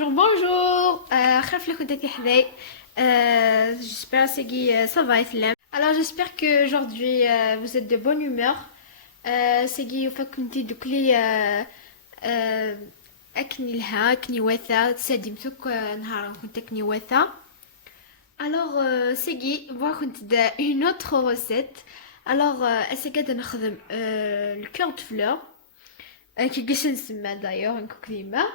Bonjour, bonjour. خاف لك وداك حذاي. J'espère que ça va يسلم. Alors j'espère que aujourd'hui vous êtes de bonne humeur. سيجي وفكنتي دوكلي أكني لها أكني وثا تسادي مسك نهار كنت أكني وثا. Alors سيجي بغا كنت دا une autre recette. Alors أسي قاعدة نخدم le cœur de fleur كي قاش نسمى d'ailleurs نكوكليما.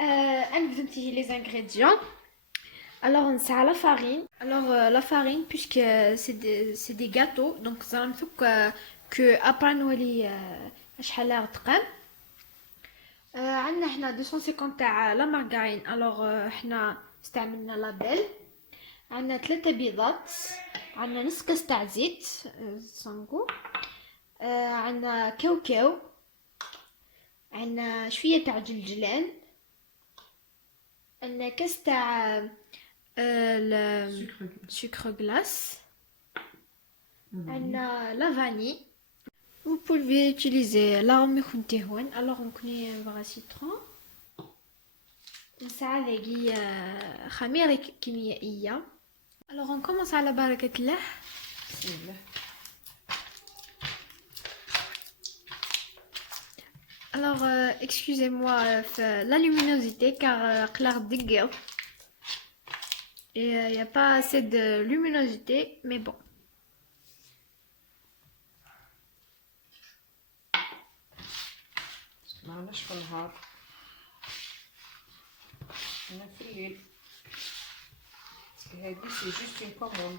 نبدا تيجي les ingrédients. Alors on sert la farine. Alors la farine puisque c'est des gâteaux donc ça نفك que après نولي شحال غتقام. عندنا حنا 250 تاع لا مارغرين. alors حنا استعملنا لابيل. عندنا 3 بيضات. عندنا نص كاس تاع زيت صنقو. عندنا كاوكاو. عندنا شويه تاع جلجلان. عندنا كاس تاع sucre glace. عندنا la vanille. Vous pouvez utiliser l'arôme كنتيهون. alors on connaît un vrai citron. نساعد هي خميرة كيميائية. alors on commence على بركة الله. بسم الله. alors excusez-moi la luminosité car clair dégueu. Et il n'y a pas assez de luminosité, mais bon. معناش في النهار انا في الليل هادي سي جوست اون كوموند.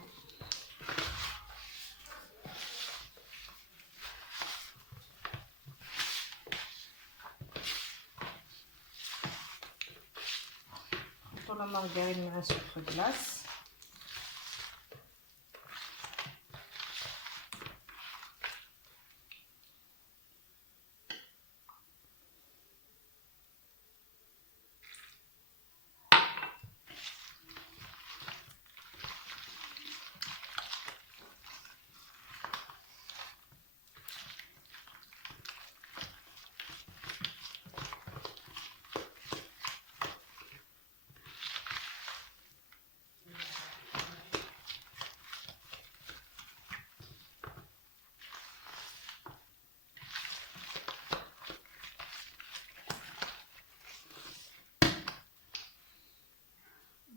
نحطو لا مارغرين مع سكر كلاص.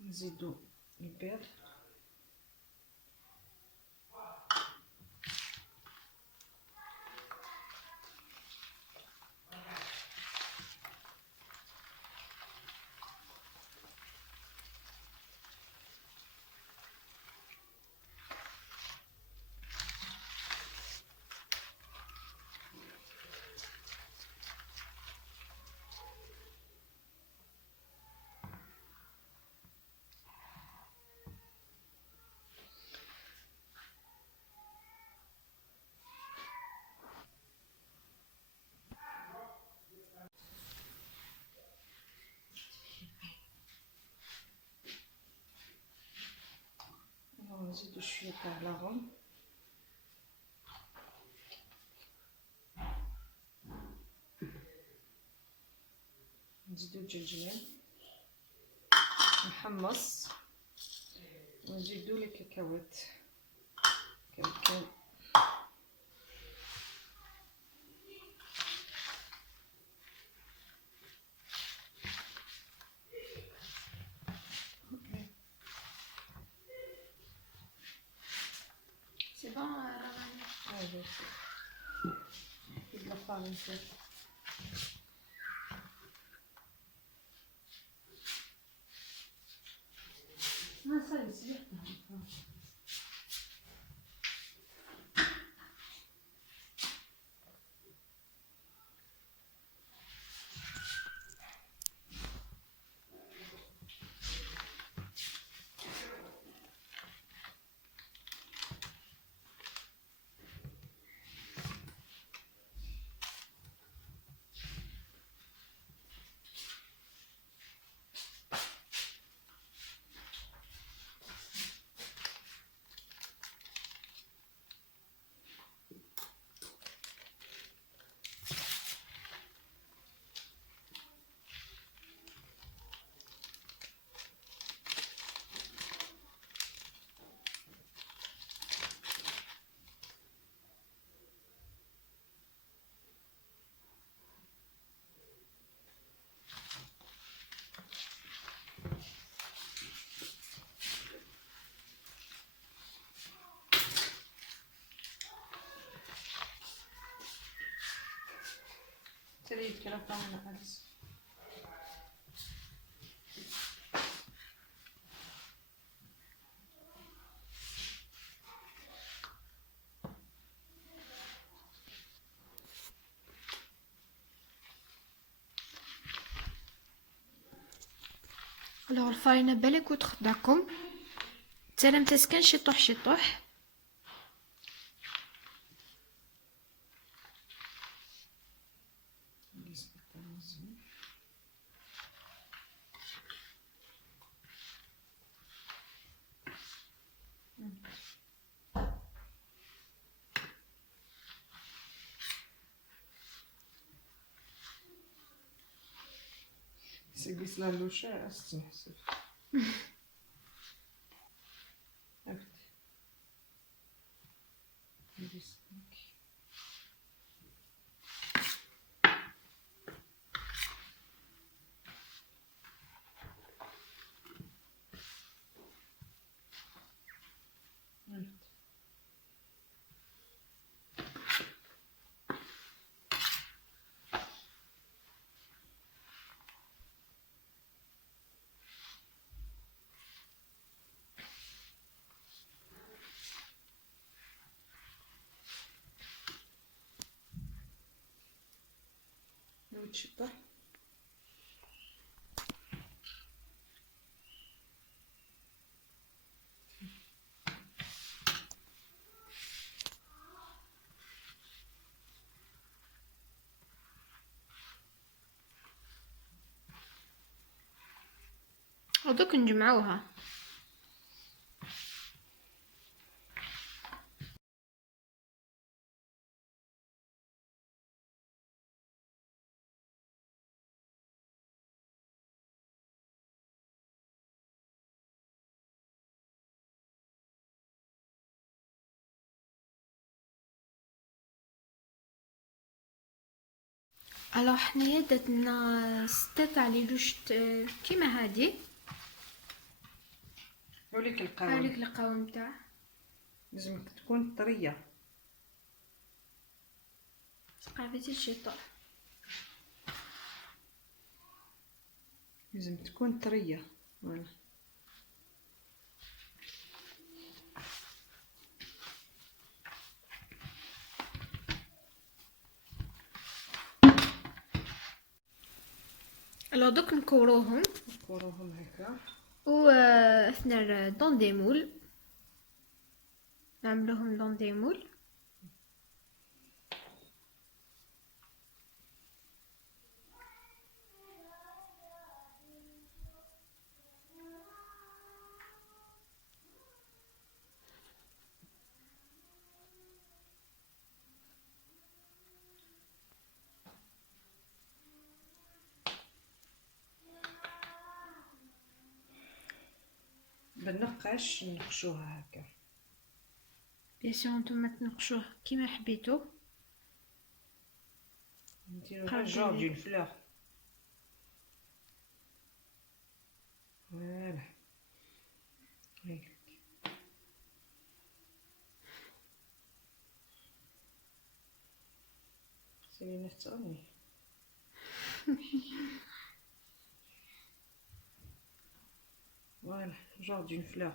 نزيدو البيض. نزيدو شويه تاع لاغوم. نزيدو الجلجلان نحمص ونزيدو الكاكاوات كاوكاو. c'est bon نزيد لا فارين فيه. ما صاير سيح. ثلاثة من ألف. الوغ الفرينة بالك وتخدعكم تسالم تسكن شطوح شطوح. سيبيس لالوشة استنحسب. عرفتي وتشطح. ودوك نجمعوها. الوغ حنايا درنا 6 تاع لي لوش كيما هادي. هوليك هاوليك القوام القوام تاع لازمك تكون طرية. قاعدتي الشطوح. لازم تكون طرية. فوالا. الوغ دوك نكوروهم نكوروهم هكا و اثنا دون دي مول نعملوهم دون دي مول. بالنقش نقشوها هكا. بيان سور نتوما تنقشوه كيما حبيتو. نديروها جور دون فلور. فوالا هيك. سيري نتغني. فوالا جور دون فلور.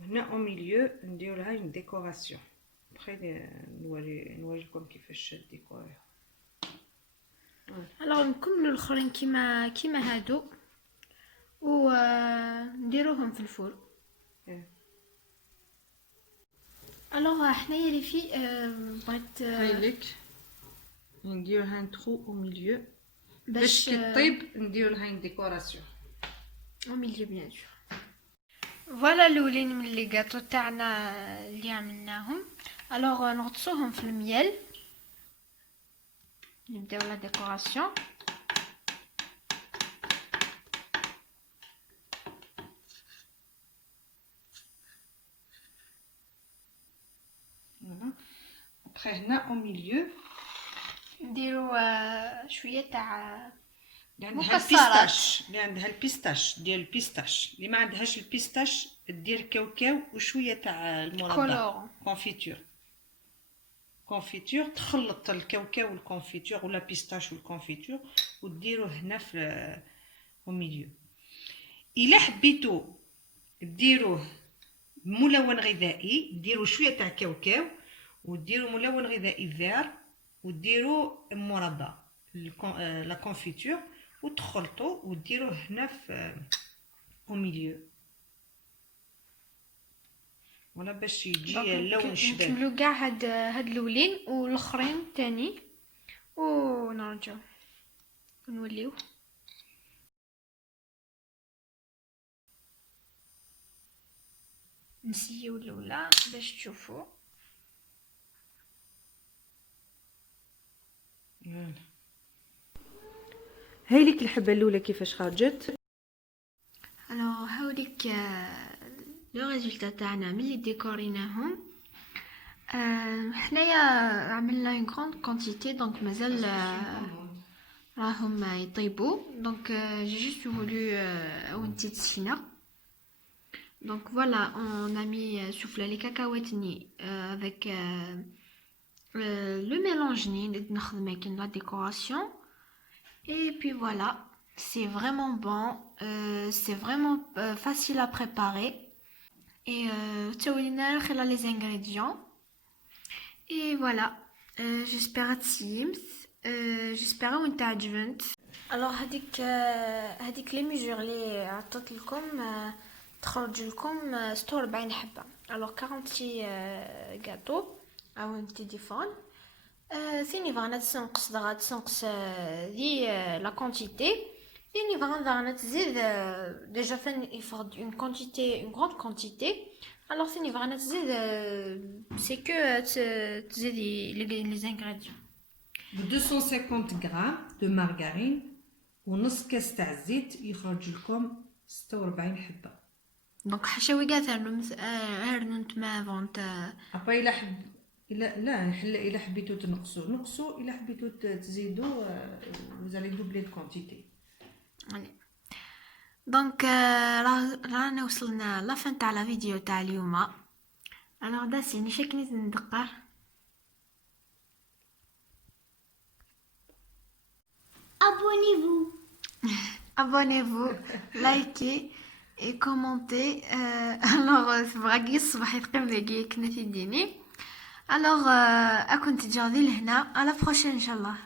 هنا او ميليو نديرو لها اون ديكوراسيون. بخي نوريلكم كيفاش ديكوريها. الوغ نكملو الاخرين كيما هادو و نديروهم في الفور. الوغ حنايا لي في بغيت هايليك نديرو لها ان ترو او ميليو باش باش كي طيب نديرو لها اون ديكوراسيون او ميليو بيان سور. فوالا الاولين من لي غاتو تاعنا اللي عملناهم. الوغ نغطسوهم في الميل نبداو لا ديكوراسيون. فوالا. ابخي هنا او ميليو نديرو شويه تاع اللي عندها مكسرات. البيستاش، اللي عندها البيستاش ديال البيستاش، اللي ما عندهاش البيستاش دير كاوكاو وشويه تاع المربى كولور كونفيتور كونفيتور، تخلط الكاوكاو والكونفيتور ولا بيستاش والكونفيتور وديروه هنا في او ميليو. الا حبيتو ديروه ملون غذائي ديروا شويه تاع كاوكاو وديروا ملون غذائي فير وديروا مربى لا كونفيتور وتخلطوا وديروه هنا في او ميليو ولا باش يجي اللون شباب. نكملوا كاع هاد الاولين والاخرين تاني ونرجعوا ونوليو. نسيو الاولى باش تشوفوا. هاي ليك الحبه الاولى كيفاش خرجت. الوغ هاوليك لو ريزولتا تاعنا ملي ديكوريناهم. حنايا عملنا اون غروند كونتيتي دونك مازال راهم يطيبوا. دونك جي جوست فولو اون تيت سينا. Donc voilà, on a mis soufflé les cacahuètes avec le mélange la décoration. Et puis voilà, c'est vraiment bon, c'est vraiment facile à préparer. Et tu as les ingrédients. Et voilà, j'espère que tu as alors هذيك les mesures اللي عطيت لكم تخرج لكم 46 حبه. alors 40 gâteaux او انت ديفون. ثاني فغنا تنقص دي لا كونتيتي. ثاني فغنا تزيد ديجا فين يفرض اون كونتيتي اون غروند كونتيتي. alors ثاني فغنا تزيد سي كو تزيدي لي انغريديون 250 غرام دو مارغرين ونص كاس تاع الزيت يخرج لكم 46 حبه. دونك حشاوي كاع هرنو نتما فونت ابا الا حب الا حبيتو تنقصوا نقصوا الا حبيتو تزيدوا وزالي دوبلي الكونتيتي. دونك رانا وصلنا لا فان تاع لا فيديو تاع اليوم. الوغ داسيني شكني ندقر. abonnez-vous likez et commentez. alors فراقي الصباح يثقيم لي كنا تديني. alors اكون تجاوزي لهنا على بروشين ان شاء الله.